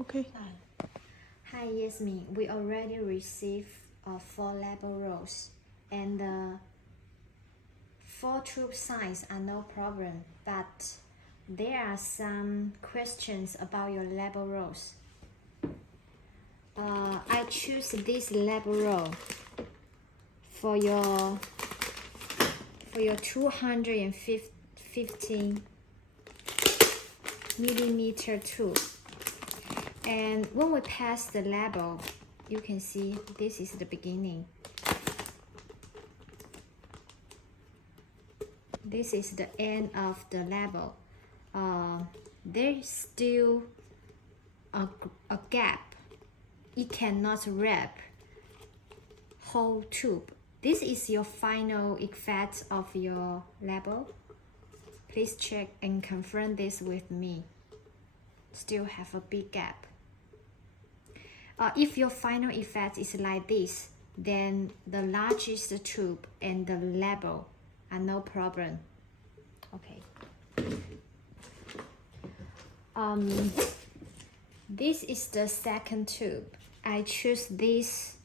Okay. Hi Yasmin, we already received 4 label rows and the 4 tube size are no problem, but there are some questions about your label rows. I choose this label row for your 215 millimeter tube. And when we pass the label, you can see this is the beginning. This is the end of the label. There's still a gap. It cannot wrap whole tube. This is your final effect of your label. Please check and confirm this with me. Still have a big gap. If your final effect is like this, then the largest tube and the label are no problem. Okay. This is the second tube. I choose this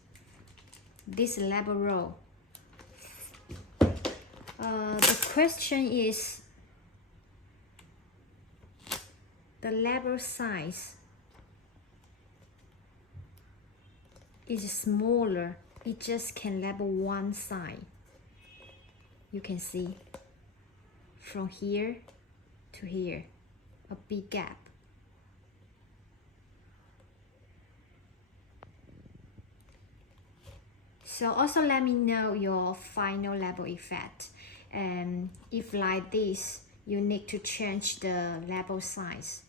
label row. The question is the label size is smaller. It just can label one side. You can see from here to here a big gap. So also let me know your final label effect, and if like this you need to change the label size.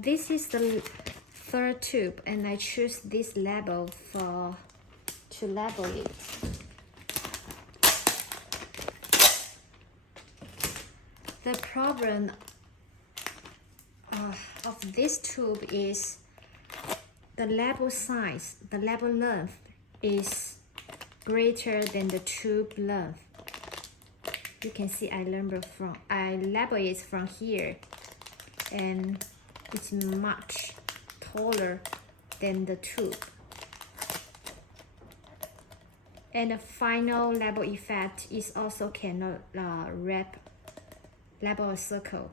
This is the third tube, and I choose this label to label it. The problem of this tube is the label size, the label length is greater than the tube length. You can see I label it from here, and it's much taller than the tube. And the final label effect is also cannot wrap label a circle.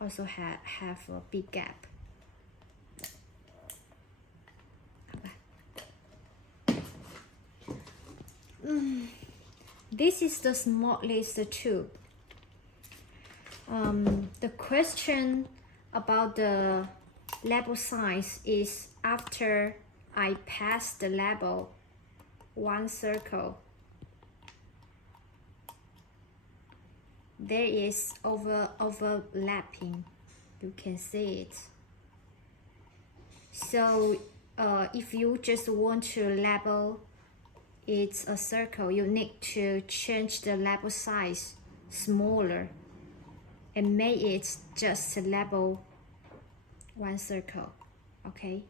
Also have a big gap. This is the smallest tube. The question about the label size is after I pass the label one circle, there is overlapping. You can see it. So if you just want to label it's a circle, you need to change the label size smaller and make it just label one circle. Okay.